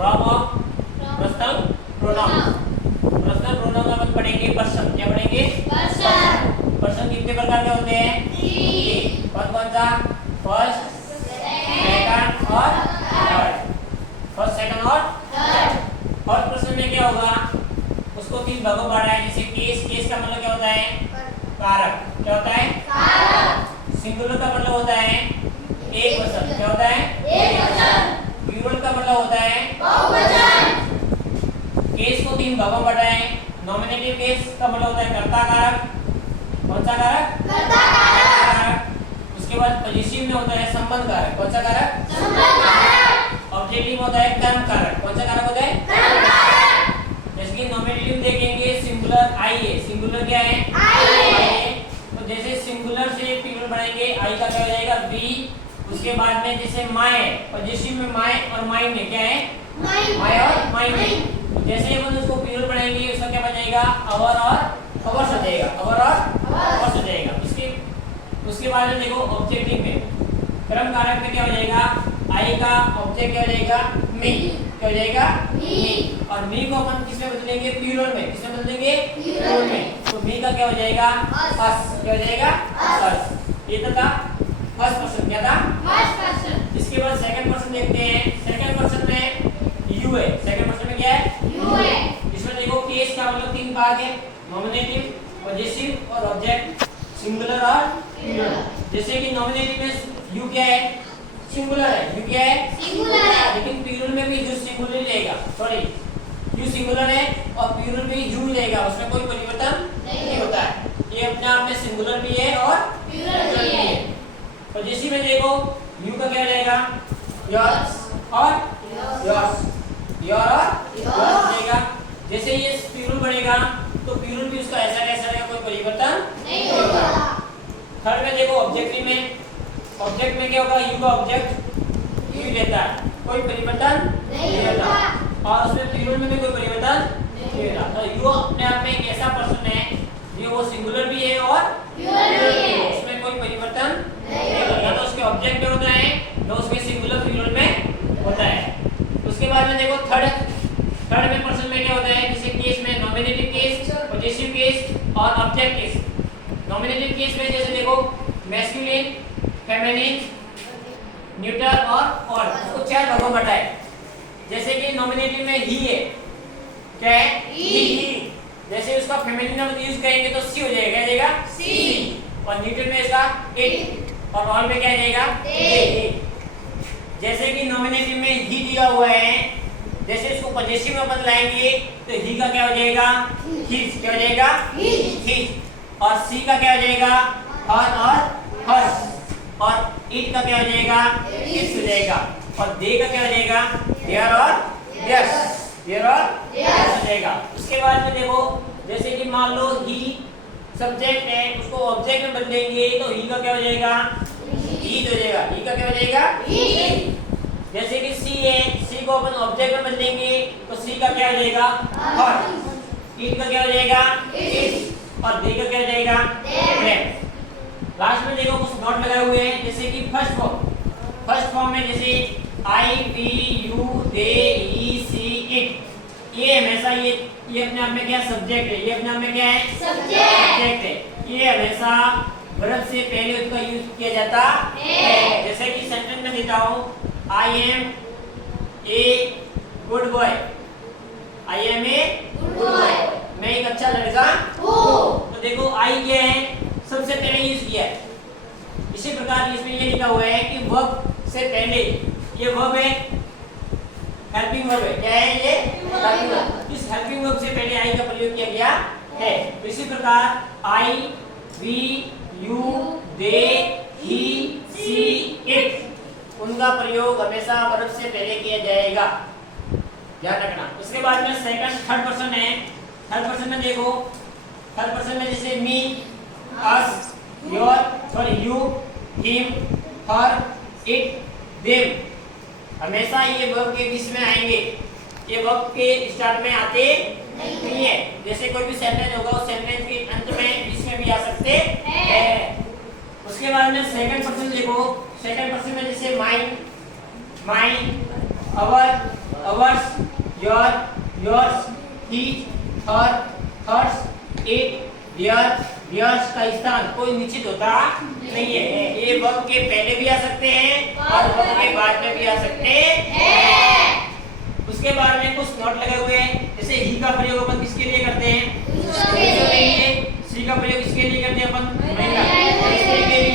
From of personal pronoun. Personal pronoun में अपन पढ़ेंगे person. क्या पढ़ेंगे? पर्सन। पर्सन कितने प्रकार के होते हैं? 3। कौन कौन सा? फर्स्ट, सेकंड और थर्ड। फर्स्ट, सेकंड और थर्ड। फर्स्ट पर्सन में क्या होगा? उसको 3 भागों में बांटा है। जैसे केस, केस का मतलब क्या होता है? कारक। क्या होता है? कारक। सिंगुलर का मतलब होता है एक वचन। क्या होता है? एक वचन। प्लूरल का मतलब होता है बहुवचन। केस को 3 भागों में बांटा है। नॉमिनेटिव केस का मतलब होता है कर्ता कारक। कौन सा कारक? कर्ता कारक। उसके बाद पॉजिटिव में होता है संबंध कारक। कौन सा कारक? संबंध कारक। ऑब्जेक्टिव में होता है कर्म कारक। कौन सा कारक होता है? कर्म कारक। जैसे कि नॉमिनेटिव देखेंगे सिंगुलर आई है। सिंगुलर क्या है? आई है। तो जैसे सिंगुलर से प्लूरल बनाएंगे आई का क्या हो जाएगा? वी। उसके बाद में जैसे माय है, पॉजिटिव में माय और माइन में क्या है? माय और माइन। जैसे अपन उसको प्लूरल बनाएंगे उसका क्या बन जाएगा? अवर और अवर्स हो जाएगा। अवर और अवर्स हो जाएगा। उसके बाद में देखो ऑब्जेक्टिव में कर्म कारक में क्या हो जाएगा? आई का ऑब्जेक्ट क्या हो जाएगा? मी। क्या हो जाएगा? मी। और मी को अपन किसमें बदलेंगे? प्लूरल में। किसमें बदलेंगे? प्लूरल में। तो मी का क्या हो जाएगा? अस। क्या हो जाएगा? अस। ये था फर्स्ट पर्सन। क्या था? First person. इसके बाद सेकंड पर्सन देखते हैं। सेकंड पर्सन में यू है। सेकंड पर्सन में क्या है? यू है। इसमें देखो केस का मतलब 3 भाग है। नॉमिनेटिव, पॉजिटिव और ऑब्जेक्ट। सिंगुलर और प्लूरल। जैसे कि नॉमिनेटिव में यू क्या है? सिंगुलर है। यू क्या है? सिंगुलर है। लेकिन प्लूरल में भी यू सिंगुलर ही रहेगा। सॉरी, यू सिंगुलर है और प्लूरल में यू ही रहेगा। उसमें कोई परिवर्तन नहीं होता है। ये अपने आप में सिंगुलर भी है और प्लूरल भी है। पॉजिटिव में देखो यू का क्या रहेगा? योर्स और योर्स। योर और योर्स रहेगा। जैसे ये प्लूरल बनेगा तो प्लूरल भी उसका ऐसा कैसा रहेगा? कोई परिवर्तन नहीं होगा। थर्ड में देखो ऑब्जेक्टिव में। ऑब्जेक्ट में क्या होगा? यू का ऑब्जेक्ट यू रहता है। कोई परिवर्तन नहीं रहता। और उसमें प्लूरल में भी कोई परिवर्तन नहीं रहता। तो यू अपने आप में एक ऐसा पर्सन है जो वो सिंगुलर भी है और प्लूरल भी है। उसमें कोई परिवर्तन नहीं होता। तो उसके ऑब्जेक्ट में होता है तो उसके सिंगुलर प्लूरल में होता है। उसके बाद में देखो थर्ड में पर्सन में क्या होता है? जैसे केस में नॉमिनेटिव केस, पॉजिटिव केस और ऑब्जेक्ट केस। नॉमिनेटिव केस में जैसे देखो मैस्कुलिन, फेमिनिन, न्यूट्रल और ऑड। उसको 4 भागों में बांटा है। जैसे कि नॉमिनेटिव में ही है। क्या है? ही। जैसे उसका फेमिनिन में यूज करेंगे तो सी हो जाएगा। क्या जाएगा? सी। और न्यूट्रल में इसका इट और ऑल में क्या जाएगा? दे। जैसे कि नॉमिनेटिव में ही दिया हुआ है, जैसे इसको पॉजिटिव में बदलाएंगे तो ही का क्या हो जाएगा? हिज। क्या हो जाएगा? हिज। और सी का क्या हो जाएगा? हर और हर्ष। और इट का क्या हो जाएगा? इट्स हो जाएगा। और दे का क्या हो जाएगा? देयर और देयर्स। देयर और देयर्स हो जाएगा। उसके बाद में देखो जैसे कि मान लो ही सब्जेक्ट है, उसको ऑब्जेक्ट में बदलेंगे तो ही का क्या हो जाएगा? ईद हो जाएगा। ही का क्या हो जाएगा? ईद। जैसे कि सी है, सी को अपन ऑब्जेक्ट में बदलेंगे तो सी का क्या हो जाएगा? हर। ईद का क्या हो जाएगा? इट। और दे का क्या हो जाएगा? देयर। लास्ट में देखो कुछ नोट लगाए हुए हैं। जैसे कि फर्स्ट फॉर्म में जैसे I, we, you, they, he, she, it. ये हमेशा ये अपने आप में क्या? सब्जेक्ट है। ये अपने आप में क्या है? सब्जेक्ट है। ये हमेशा वर्ब से पहले उसका यूज किया जाता है। जैसे कि सेंटेंस में देता हूँ I am a good boy. I am a good boy. मैं एक अच्छा लड़का हूँ। तो देखो आई क्या है? सबसे पहले यूज किया है। इसी प्रकार इसमें ये लिखा हुआ है कि वर्ब से पहले ये वर्ब है, हेल्पिंग वर्ब है। क्या है ये? Helping verb. इस हेल्पिंग वर्ब से पहले आई का प्रयोग किया गया है। तो इसी प्रकार I, we, you, they, he, she, it उनका प्रयोग हमेशा वर्ब से पहले किया जाएगा। ध्यान रखना। उसके बाद में थर्ड पर्सन है। थर्ड पर्सन में देखो, थर्ड पर्सन में जैसे me, us, you, him, her, it, them हमेशा ये वर्ब के बीच में आएंगे। ये वर्ब के स्टार्ट में आते नहीं है। जैसे कोई भी सेंटेंस होगा उस सेंटेंस के अंत में बीच में भी आ सकते हैं। उसके बाद में सेकंड पर्सन देखो। सेकंड पर्सन में जैसे mine, our, ours, your, yours, his, her, hers, it, their, theirs का स्थान कोई निश्चित होता नहीं है। ये वर्ब के पहले भी आ सकते हैं और वर्ब के बाद में भी आ सकते हैं। उसके बाद में कुछ नोट लगे हुए हैं, जैसे ही का प्रयोग अपन किसके लिए करते हैं? पुरुषों के लिए। सी का प्रयोग किसके लिए करते हैं अपन? महिला। स्त्री के लिए